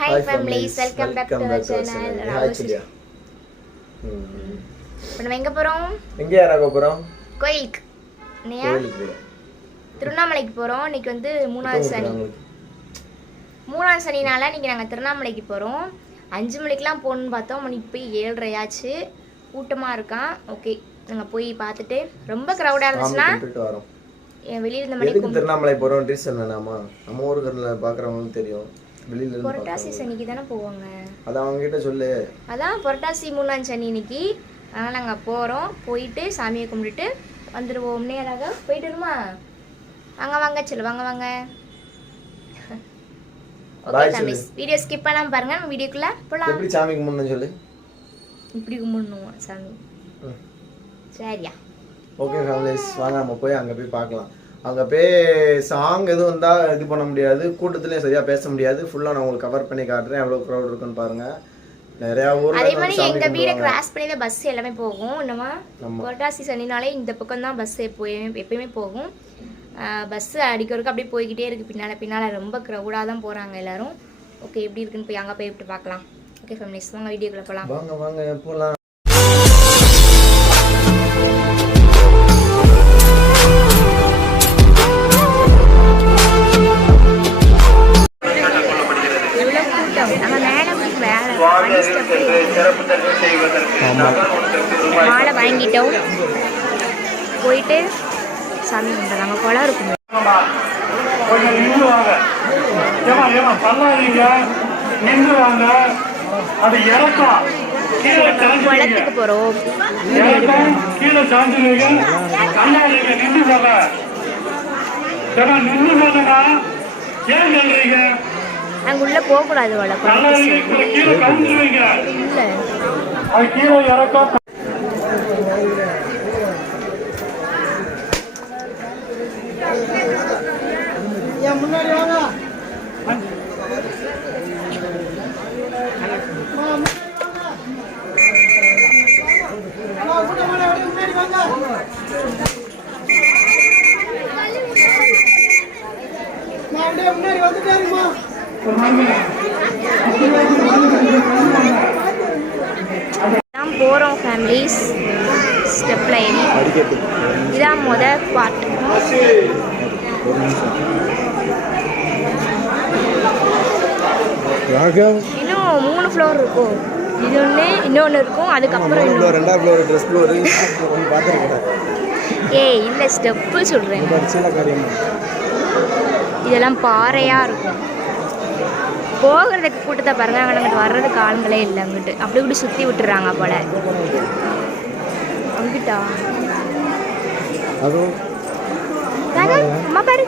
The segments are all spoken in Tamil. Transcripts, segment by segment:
Hi families welcome back to our channel hi. இப்போ நம்ம எங்கே போகிறோம் எங்க யாரா போறோம்? கோயிலுக்கு. போறோம். திருவண்ணாமலைக்கு போகிறோம் இன்னைக்கு வந்து மூணாவது சனி. மூணாவது சனினால இன்னைக்கு நாங்கள் திருவண்ணாமலைக்கு போகிறோம் அஞ்சு மணிக்கெலாம் போகணுன்னு பார்த்தோம். மணிக்கு போய் ஏழரை ஆச்சு கூட்டமாக இருக்கான். ஓகே. நாங்கள் போய் பார்த்துட்டு ரொம்ப க்ரௌடாக இருந்துச்சுன்னா என் வெளியே இருந்த மணிக்கு திருவண்ணாமலை போறோம் ரீசன் என்னமா நம்ம ஊருக்குள்ள பாக்குறவங்களுக்கு தெரியும். வெளியில இருந்து புரட்டாசி. சனிக்கு தானே போவாங்க. அது அவங்க கிட்ட சொல்லு. அதான் புரட்டாசி மூணாம் சனி இன்னைக்கு. அதனால் நாங்கள் போகிறோம் போயிட்டு சாமியை கும்பிட்டுட்டு வந்துடுவோம் நேராக போயிட்டு வருமா? வாங்க வாங்க சொல்லு வாங்க வாங்க. ஓகே தம்பிஸ் வீடியோ ஸ்கிப் பண்ணாமல் பாருங்க. நம்ம வீடியோக்குள்ளே போகலாம் எப்படி சாமி கும்பிடணும் சொல்லு. இப்படி கும்பிடணும் சாமி. சரியா. ஓகே ஃபேமிலிஸ் வாங்க நம்ம போய் அங்க போய் பார்க்கலாம். அங்க போய் சாங் எதுவும் வந்தா இது பண்ண முடியாது. கூட்டத்துலயும் சரியா பேச முடியாது. ஃபுல்லா நான் உங்களுக்கு கவர் பண்ணி காட்டுறேன். எவ்வளவு க்ரௌட் இருக்குன்னு பாருங்க. நிறைய ஊர்ல அதே மாதிரி எங்க வீடை. கிராஸ் பண்ணி தான் பஸ் எல்லாமே போகும். என்னமா. புரட்டாசி சனினாலே இந்த பக்கம் தான் பஸ் எப்போயுமே எப்பயுமே போகும். பஸ் அடிக்கிறதுக்கு அப்படியே போய்கிட்டே இருக்கு. பின்னால பின்னால ரொம்ப க்ரௌடாக தான் போறாங்க எல்லாரும். ஓகே எப்படி இருக்குன்னு போய் அங்கே போய் விட்டு பார்க்கலாம். ஓகே ஃபேமிலிஸ் வாங்க வீடியோக்குள்ள போகலாம் வாங்க வாங்க போலாம் மாலை வாங்கிட்டோம். போயிட்டு சாமி கும்பிட்றாங்க குளம் இருக்கும். குளத்துக்கு போறோம். நின்று ஏன் சொல்றீங்க? அங்கே உள்ளே போகக்கூடாது கவுந்துருவீங்க இல்லை. அது கீழே இறக்கம் தான் போகிறோம் ஃபேமிலிஸ் ஸ்டெப்பில் ஏறி. இதான் முத ராகம். இன்னும் மூணு ஃப்ளோர் இருக்கும். இது ஒன்று இன்னொன்று இருக்கும். அதுக்கப்புறம் இன்னொன்று ரெண்டாவது ஃப்ளோர் ட்ரெஸ் ஃப்ளோர் ஏய் இல்லை ஸ்டெப்பு சொல்கிறேன் இதெல்லாம் பாறையாக இருக்கும். போகிறதுக்கு கூட்டத்தை பாருங்க. அங்கே அங்கிட்டு வர்றதுக்கு ஆளுங்களே இல்லை அங்கிட்டு. அப்படி இப்படி சுற்றி விட்டுறாங்க போல. அங்கிட்டா? அம்மா பாரு.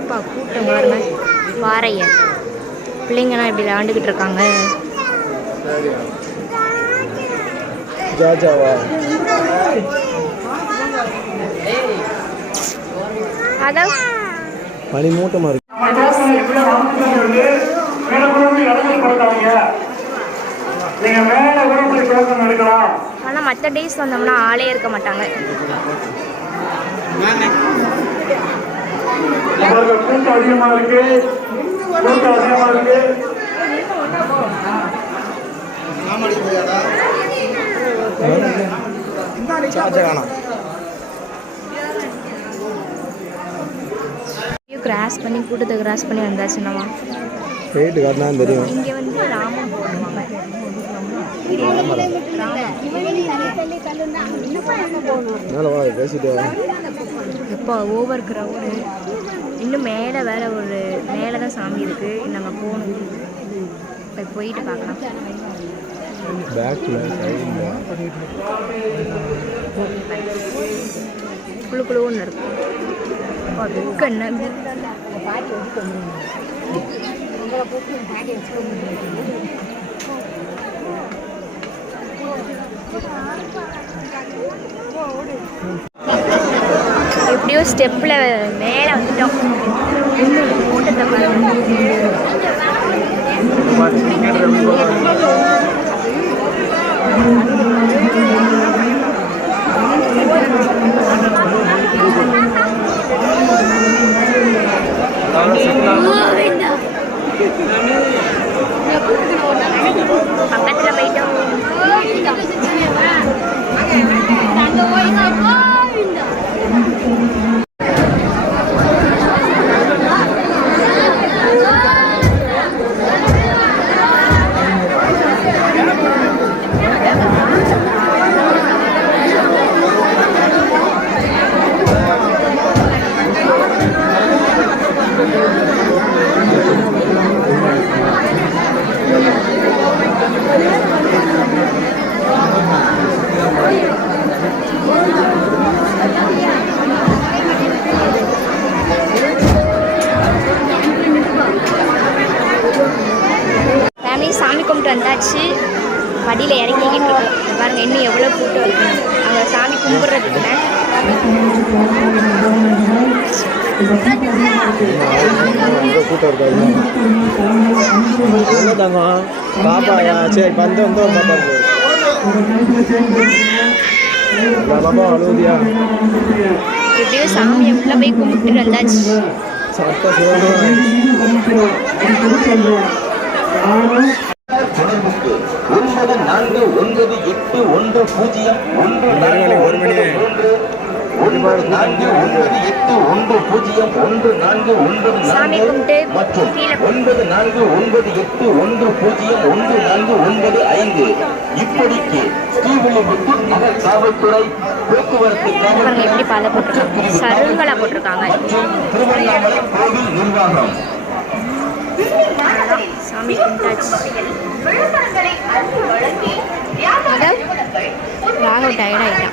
அப்பா கூட்டம் பாருங்க. பாறைய. பிள்ளைங்கலாம் இப்படி விளாண்டுக்கிட்டு இருக்காங்க. ஜாஜாவா அதான் மணி மூட்டமாக இருக்கு நம்ம டோக்கன் இப்படி வந்து மேல கூட போய் இடங்கள் கொடுத்தாங்க நீங்க மேல கூட போய் டோக்கன் எடுக்கலாம். ஆனால் மற்ற டேஸ் வந்தோம்னா ஆளே இருக்க மாட்டாங்க. கூட்டம் அதிகமா இருக்கு. கூட்டம் அதிகமா இருக்கு. கிராஸ் பண்ணி கூட்டத்தை கிராஸ் பண்ணி வந்தாச்சு நம்ம ரேட்டு காட்டினா தெரியும். இங்கே வந்து ராமம் போடுவாங்க எப்போ ஓவர் க்ரௌடு இன்னும் மேலே வேற ஒரு மேலே தான் சாமி இருக்குது நாங்கள் போகணும். போய் போயிட்டு பார்க்கலாம். பேக்கில் குழு குழுன்னு இருக்கும். அப்பா, வெக்க என்ன எப்படியோ ஸ்டெப்பில் மேலே வந்துட்டோம் கூட்டத்தை பாருங்க. Oh, indah. Pakatnya beda. Pakatnya beda. Oh, indah. Tanggung jawab indah. Oh, indah. படியில் இறங்கிக்கிட்டு இருக்கோம். இங்க பாருங்க இன்னும் எவ்வளோ கூட்டம் இருக்கு. அங்கே சாமி கும்பிட்றதுக்குள்ள ரொம்ப கூட்டம் இருக்காது என்ன தங்கம்? பாப்பா சரி வந்து வந்து ஒரு பாப்பா இருக்கு. இந்த பாப்பா அழுவுதியா? எப்படியோ சாமியை ஃபுல்லாக போய் கும்பிட்டு வந்தாச்சு. தொடர்புக்கு ஒன்பது நான்கு ஒன்பது எட்டு ஒன்று பூஜ்ஜியம் ஒன்று நான்கு. ஒன்பது ஒன்று ஒன்பது நான்கு ஒன்பது எட்டு ஒன்று பூஜ்ஜியம் ஒன்று நான்கு ஒன்பது நான்கு மற்றும் ஒன்பது நான்கு ஒன்பது எட்டு ஒன்று பூஜ்ஜியம் ஒன்று நான்கு ஒன்பது ஐந்து. இப்படிக்கு ஸ்ரீவில்லிபுத்தூர் நகர் காவல்துறை போக்குவரத்து காவல்துறை திருவண்ணாமலை கோவில் நிர்வாகம். சாமி கும்பிட்டாச்சு ராகவ் டயர்ட் ஆகிட்டான்